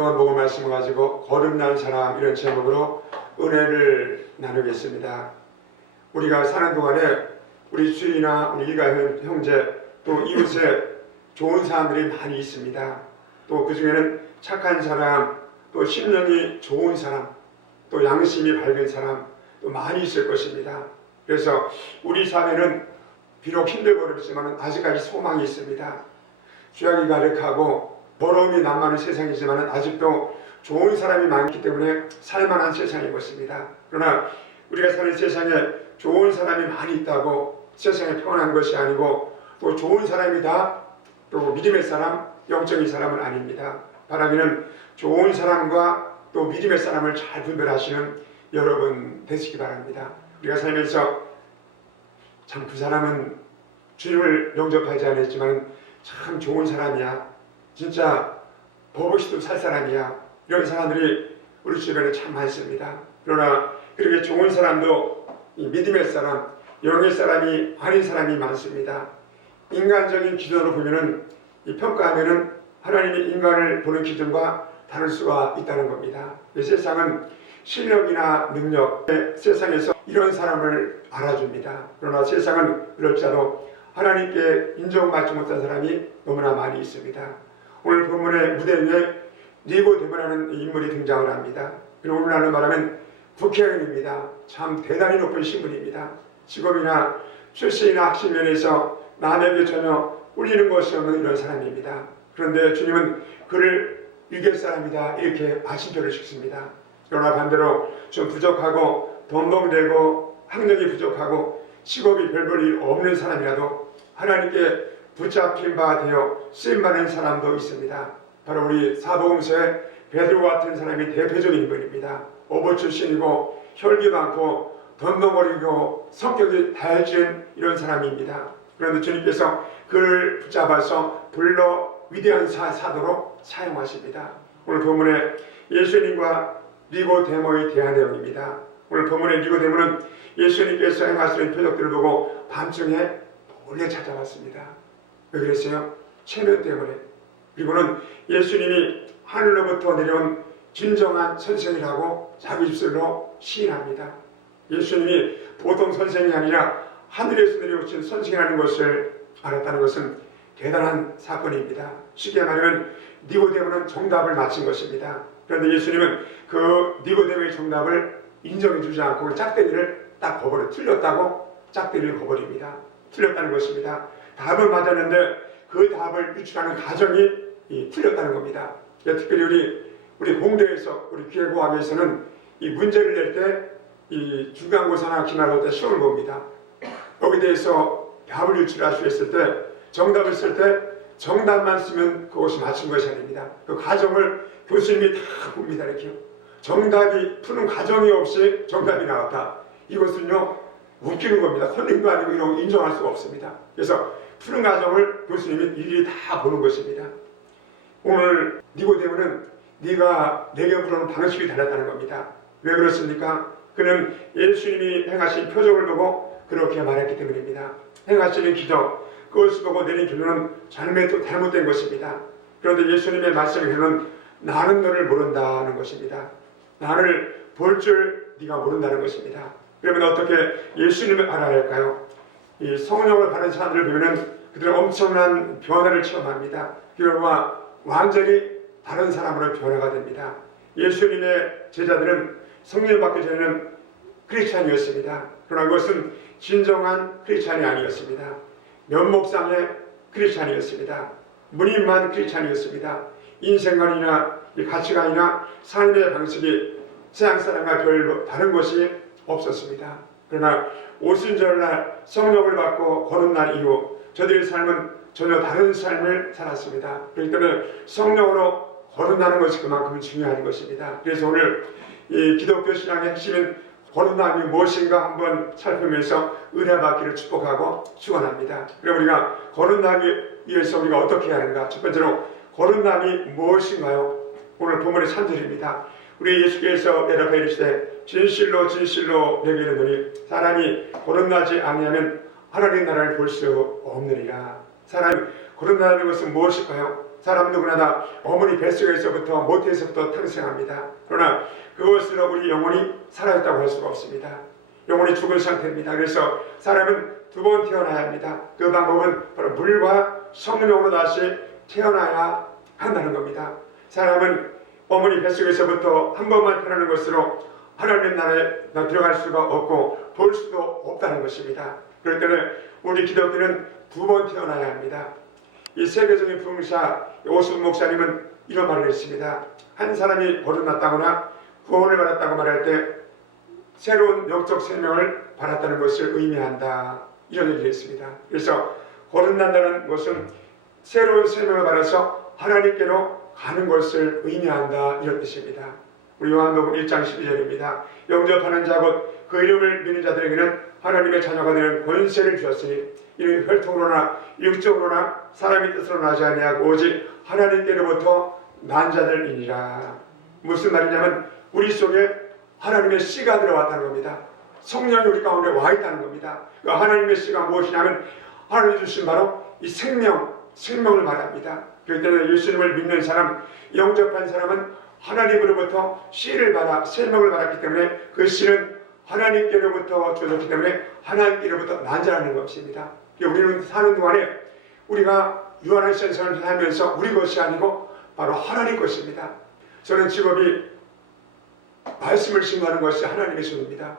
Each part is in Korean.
요한복음 말씀을 가지고 거듭난 사람 이런 제목으로 은혜를 나누겠습니다. 우리가 사는 동안에 우리 주위나 우리 일가 형제 또 이웃에 좋은 사람들이 많이 있습니다. 또 그 중에는 착한 사람, 또 심령이 좋은 사람, 또 양심이 밝은 사람 또 많이 있을 것입니다. 그래서 우리 사회는 비록 힘들고 어렵지만 아직까지 소망이 있습니다. 죄악이 가득하고 더러움이 남많은 세상이지만 아직도 좋은 사람이 많기 때문에 살만한 세상인 것입니다. 그러나 우리가 사는 세상에 좋은 사람이 많이 있다고 세상에 평안한 것이 아니고 또 좋은 사람이다 또 믿음의 사람, 영적인 사람은 아닙니다. 바라기는 좋은 사람과 또 믿음의 사람을 잘 분별하시는 여러분 되시기 바랍니다. 우리가 살면서 참 그 사람은 주님을 영접하지 않았지만 참 좋은 사람이야, 진짜 버벅이도 살 사람이야, 이런 사람들이 우리 주변에 참 많습니다. 그러나 그렇게 좋은 사람도 이 믿음의 사람, 영의 사람이 아닌 사람이 많습니다. 인간적인 기준으로 보면은 이 평가하면은 하나님이 인간을 보는 기준과 다를 수가 있다는 겁니다. 세상은 실력이나 능력, 세상에서 이런 사람을 알아줍니다. 그러나 세상은 그럴지라도 하나님께 인정받지 못한 사람이 너무나 많이 있습니다. 오늘 본문의 무대 위에 니고데모라는 인물이 등장을 합니다. 그리고 오늘날로 말하면 국회의원입니다. 참 대단히 높은 신분입니다. 직업이나 출신이나 학식 면에서 남에게 전혀 꿀리는 것이 없는 이런 사람입니다. 그런데 주님은 그를 이길 사람이다 이렇게 마침표를 찍습니다. 그러나 반대로 좀 부족하고 덤벙대고 학력이 부족하고 직업이 별 볼 일 없는 사람이라도 하나님께 붙잡힌 바 되어 쓰임받는 사람도 있습니다. 바로 우리 사복음서의 베드로 같은 사람이 대표적인 인물입니다. 어부 출신이고 혈기 많고 덤벙거리고 성격이 다혈진 이런 사람입니다. 그런데 주님께서 그를 붙잡아서 불러 위대한 사도로 사용하십니다. 오늘 본문에 예수님과 니고데모의 대화 내용입니다. 오늘 본문의 니고데모는 예수님께서 행하시는 표적들을 보고 밤중에 몰래 찾아왔습니다. 왜 그랬어요? 체면 때문에. 그리고는 예수님이 하늘로부터 내려온 진정한 선생이라고 자기 입술로 시인합니다. 예수님이 보통 선생이 아니라 하늘에서 내려오신 선생이라는 것을 알았다는 것은 대단한 사건입니다. 쉽게 말하면 니고데모는 정답을 맞힌 것입니다. 그런데 예수님은 그 니고데모의 정답을 인정해 주지 않고 그 짝대기를 딱 거버려, 틀렸다고 짝대기를 거버립니다. 틀렸다는 것입니다. 답은 맞았는데 그 답을 유출하는 가정이 틀렸다는 겁니다. 특별히 우리 공대에서 우리 기계공학에서는 이 문제를 낼 때 이 중간고사나 기말고사 시험을 봅니다. 거기에 대해서 답을 유출할 수 있을 때 정답을 쓸 때 정답만 쓰면 그것이 맞춘 것이 아닙니다. 그 과정을 교수님이 다 봅니다. 이렇게 정답이 푸는 과정이 없이 정답이 나왔다. 이것은요 웃기는 겁니다. 컨닝도 아니고 이런 거 인정할 수가 없습니다. 그래서 푸는 과정을 교수님이 일일이 다 보는 것입니다. 오늘 니고데모는 네가 내게 물어는 방식이 달랐다는 겁니다. 왜 그렇습니까? 그는 예수님이 행하신 표적을 보고 그렇게 말했기 때문입니다. 행하시는 기적, 그것을 보고 내린 결론은 잘못된 것입니다. 그런데 예수님의 말씀의 결론은 나는 너를 모른다는 것입니다. 나를 볼 줄 네가 모른다는 것입니다. 그러면 어떻게 예수님을 알아야 할까요? 이 성령을 받은 사람들을 보면 그들은 엄청난 변화를 체험합니다. 결과 완전히 다른 사람으로 변화가 됩니다. 예수님의 제자들은 성령을 받기 전에는 크리스찬이었습니다. 그러나 그것은 진정한 크리스찬이 아니었습니다. 면목상의 크리스찬이었습니다. 무늬만 크리스찬이었습니다. 인생관이나 가치관이나 삶의 방식이 세상 사람과 별로 다른 것이 없었습니다. 그러나 오순절날 성령을 받고 거듭난 이후 저들의 삶은 전혀 다른 삶을 살았습니다. 그렇기 때문에 성령으로 거듭나는 것이 그만큼 중요한 것입니다. 그래서 오늘 이 기독교 신앙의 핵심은 거듭남이 무엇인가 한번 살피면서 은혜받기를 축복하고 축원합니다. 그럼 우리가 거듭나기 위해서 우리가 어떻게 해야 하는가? 첫 번째로 거듭남이 무엇인가요? 오늘 본문의 3절입니다. 우리 예수께서 대답하여 이르시되 진실로 진실로 내게 이르노니 사람이 거듭나지 아니하면 하나님 나라를 볼 수 없느니라. 사람이 거듭나는 것은 무엇일까요? 사람 누구나 다 어머니 뱃속에서부터 모태에서부터 탄생합니다. 그러나 그것으로 우리 영혼이 살아있다고 할 수가 없습니다. 영혼이 죽은 상태입니다. 그래서 사람은 두 번 태어나야 합니다. 그 방법은 바로 물과 성령으로 다시 태어나야 한다는 겁니다. 사람은 어머니 뱃속에서부터 한 번만 태어나는 것으로 하나님 나라에 들어갈 수가 없고 볼 수도 없다는 것입니다. 그럴 때는 우리 기독교는 두 번 태어나야 합니다. 이 세계적인 부흥사 오순 목사님은 이런 말을 했습니다. 한 사람이 거듭났다거나 구원을 받았다고 말할 때 새로운 영적 생명을 받았다는 것을 의미한다. 이런 얘기를 했습니다. 그래서 거듭난다는 것은 새로운 생명을 받아서 하나님께로 가는 것을 의미한다. 이런 뜻입니다. 우리 요한복음 1장 12절입니다. 영접하는 자 곧 그 이름을 믿는 자들에게는 하나님의 자녀가 되는 권세를 주었으니 이는 혈통으로나 육적으로나 사람의 뜻으로 나지 아니하고 오직 하나님께로부터 난 자들이니라. 무슨 말이냐면 우리 속에 하나님의 씨가 들어왔다는 겁니다. 성령이 우리 가운데 와 있다는 겁니다. 그 하나님의 씨가 무엇이냐면 하나님이 주신 바로 이 생명을 말합니다. 그럴 때는 예수님을 믿는 사람, 영접한 사람은 하나님으로부터 씨를 받아 생명을 받았기 때문에 그 씨는 하나님께로부터 주어졌기 때문에 하나님께로부터 난 자라는 것입니다. 우리는 사는 동안에 우리가 유한한 생선을 살면서 우리 것이 아니고 바로 하나님 것입니다. 저는 직업이 말씀을 증거하는 것이 하나님의 손입니다.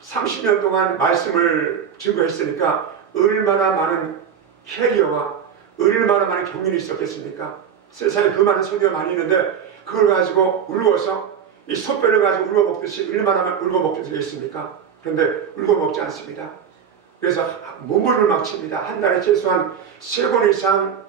30년 동안 말씀을 증거했으니까 얼마나 많은 캐리어와 얼마나 많은 경륜이 있었겠습니까? 세상에 그 많은 소리가 많이 있는데 그걸 가지고 울고서 이 솥뼈를 가지고 울고먹듯이 얼마나 울고먹게 되겠습니까? 그런데 울고먹지 않습니다. 그래서 몸부림을 막 칩니다. 한 달에 최소한 3번 이상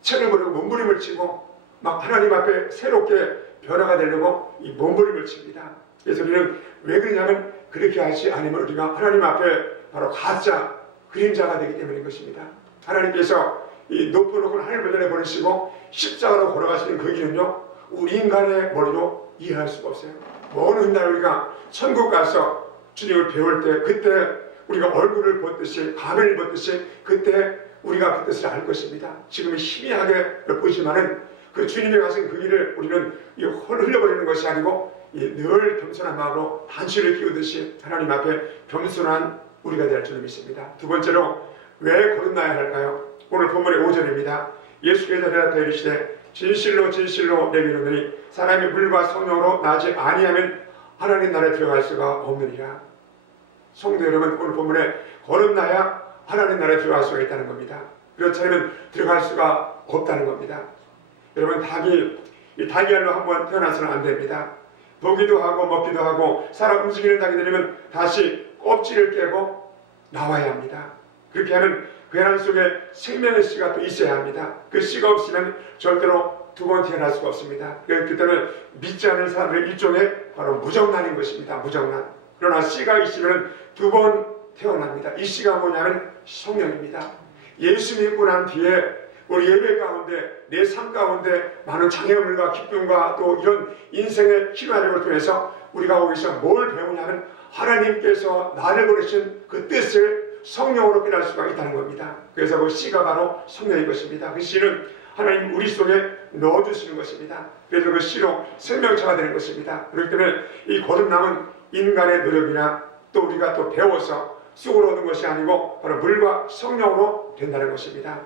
책을 보려고 몸부림을 치고 막 하나님 앞에 새롭게 변화가 되려고 이 몸부림을 칩니다. 그래서 우리는 왜 그러냐면 그렇게 하지 않으면 우리가 하나님 앞에 바로 가짜 그림자가 되기 때문인 것입니다. 하나님께서 이 높은 하늘 보전에 보내시고 십자가로 걸어가시는 그 길은요 우리 인간의 머리로 이해할 수가 없어요. 먼 훗날 우리가 천국 가서 주님을 배울 때 그때 우리가 얼굴을 벗듯이 가면을 벗듯이 그때 우리가 그 뜻을 알 것입니다. 지금은 희미하게 보지만은 그 주님의 가신 그 길을 우리는 흘려버리는 것이 아니고 늘 겸손한 마음으로 단추를 끼우듯이 하나님 앞에 겸손한 우리가 될 줄 믿습니다. 두 번째로 왜 거듭나야 할까요? 오늘 본문의 5절입니다. 예수께서 대답하여 이르시되 진실로 진실로 내게 이르노니 사람이 물과 성령으로 나지 아니하면 하나님 나라에 들어갈 수가 없느니라. 성도 여러분, 오늘 본문에 거듭나야 하나님 나라에 들어갈 수가 있다는 겁니다. 그렇지 않으면 들어갈 수가 없다는 겁니다. 여러분, 닭이 알로 한번 태어나서는 안 됩니다. 보기도 하고 먹기도 하고 사람 움직이는 닭이 되려면 다시 껍질을 깨고 나와야 합니다. 그렇게 하면 괴란 속에 생명의 씨가 또 있어야 합니다. 그 씨가 없으면 절대로 두 번 태어날 수가 없습니다. 그렇기 때문에 믿지 않는 사람들의 일종의 바로 무정란인 것입니다. 무정란. 그러나 씨가 있으면 두 번 태어납니다. 이 씨가 뭐냐면 성령입니다. 예수 믿고 난 뒤에 우리 예배 가운데 내 삶 가운데 많은 장애물과 기쁨과 또 이런 인생의 희망을 통해서 우리가 거기서 뭘 배우냐면 하나님께서 나를 보내신 그 뜻을 성령으로 깨달을 수가 있다는 겁니다. 그래서 그 씨가 바로 성령인 것입니다. 그 씨는 하나님 우리 속에 넣어주시는 것입니다. 그래서 그 씨로 생명체가 되는 것입니다. 그렇기 때문에 이 거듭남은 인간의 노력이나 또 우리가 또 배워서 쑥으로 얻는 것이 아니고 바로 물과 성령으로 된다는 것입니다.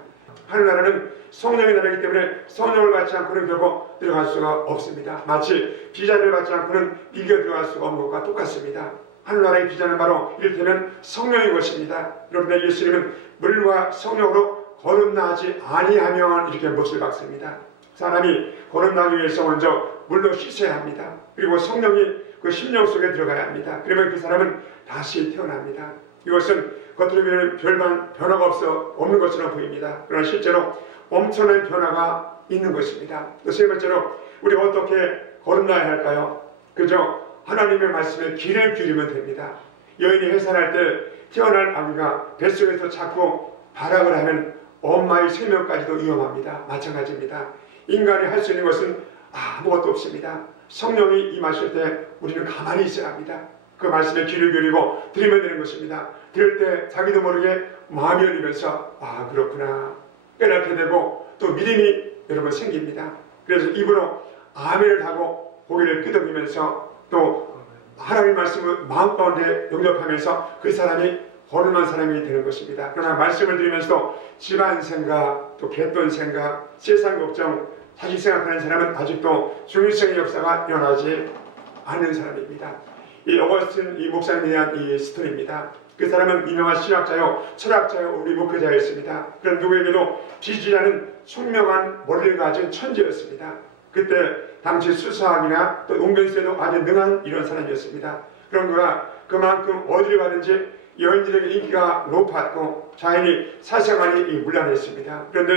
하늘나라는 성령의 나라이기 때문에 성령을 받지 않고는 결국 들어갈 수가 없습니다. 마치 비자를 받지 않고는 이겨 들어갈 수가 없는 것과 똑같습니다. 하늘나라의 비자는 바로 이를테면 성령인 것입니다. 그런데 예수님은 물과 성령으로 거듭나지 아니하면 이렇게 못을 박습니다. 사람이 거듭나기 위해서 먼저 물로 씻어야 합니다. 그리고 성령이 그 심령 속에 들어가야 합니다. 그러면 그 사람은 다시 태어납니다. 이것은 겉으로 보면 별반 변화가 없는 것처럼 보입니다. 그러나 실제로 엄청난 변화가 있는 것입니다. 또 세 번째로 우리 어떻게 거듭나야 할까요? 그저 하나님의 말씀에 귀를 기울이면 됩니다. 여인이 해산할 때 태어날 아기가 뱃속에서 자꾸 발악을 하면 엄마의 생명까지도 위험합니다. 마찬가지입니다. 인간이 할 수 있는 것은 아무것도 없습니다. 성령이 임하실 때 우리는 가만히 있어야 합니다. 그 말씀에 귀를 기울이고 들으면 되는 것입니다. 들을 때 자기도 모르게 마음이 열리면서 그렇구나 깨닫게 되고 또 믿음이 여러분 생깁니다. 그래서 입으로 아멘을 하고 고개를 끄덕이면서 또 하나님의 말씀을 마음 가운데 용접하면서 그 사람이 거룩한 사람이 되는 것입니다. 그러나 말씀을 드리면서도 집안 생각, 또 갯돈 생각, 세상 걱정, 자식 생각하는 사람은 아직도 중일성의 역사가 일어나지 않는 사람입니다. 이 어거스틴 이 목사님에 대한 이 스토리입니다. 그 사람은 유명한 신학자요, 철학자요, 우리 목회자였습니다. 그런 누구에게도 지지 않은 총명한 머리를 가진 천재였습니다. 그때 당시 수사학이나 또 웅변수에도 아주 능한 이런 사람이었습니다. 그런 그가 그만큼 어디를 가든지 여인들에게 인기가 높았고 자연히 사생활이 문란했습니다. 그런데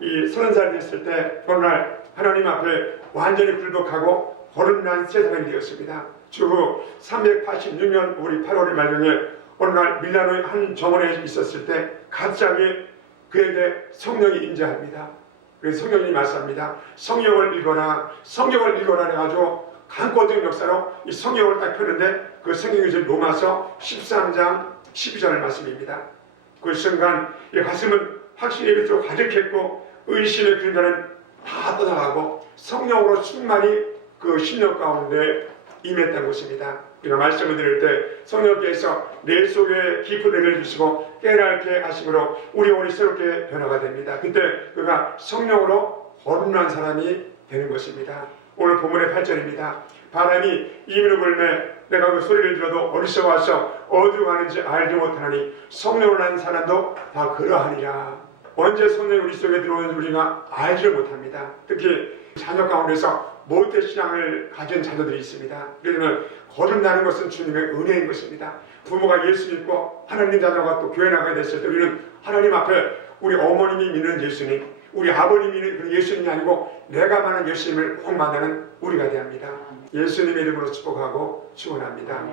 이 30살 됐을 때 어느 날 하나님 앞에 완전히 굴복하고 거듭난 새 사람이 되었습니다. 주후 386년 우리 8월 말경에 어느 날 밀라노의 한 정원에 있었을 때 갑자기 그에게 성령이 임재합니다. 그래서 성령이 말씀합니다. 성경을 읽어라, 성경을 읽어라 해가지고 강권적 역사로 이 성경을 딱 펴는데 그 성경이 이제 로마서 13장 12절 말씀입니다. 그 순간 이 가슴은 확신의 빛으로 가득했고 의심의 근간은 다 떠나가고 성령으로 충만히 그 심령 가운데 임했다는 것입니다. 우리가 말씀을 드릴 때 성령께서 내 속에 깊은 은혜를 주시고 깨닫게 하심으로 우리 영혼이 새롭게 변화가 됩니다. 그때 그가 성령으로 거듭난 사람이 되는 것입니다. 오늘 본문의 8절입니다. 바람이 이민을 불매 내가 그 소리를 들어도 어디서 와서 어디로 가는지 알지 못하나니 성령을 아는 사람도 다 그러하니라. 언제 성령이 우리 속에 들어오는지 우리가 알지 못합니다. 특히 자녀 가운데서 모태 신앙을 가진 자녀들이 있습니다. 그러면 거듭나는 것은 주님의 은혜인 것입니다. 부모가 예수 믿고 하나님 자녀가 또 교회 나가게 됐을 때 우리는 하나님 앞에 우리 어머님이 믿는 예수님, 우리 아버님이 믿는 그 예수님이 아니고 내가 만난 예수님을 꼭 만나는 우리가 되야 합니다. 예수님의 이름으로 축복하고 축원합니다.